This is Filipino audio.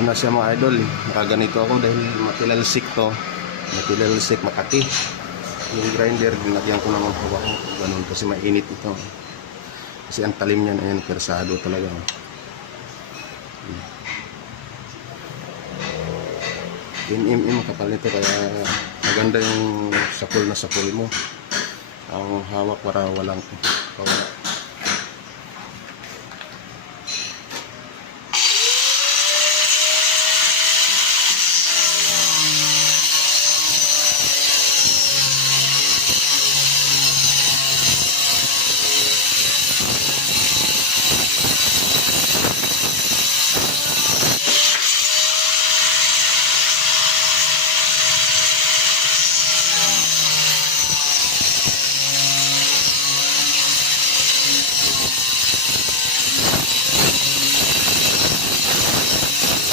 Ito na siya mga idol. Nakaganito ako dahil matilalsik to. Matilalsik, makati. Yung grinder, dinagyan ko ng hawa ko. Ganun kasi mainit ito. Kasi ang talim niya na yan, persado talaga. Kapal nito, kaya maganda yung sapul na sapul mo. Ang hawak para walang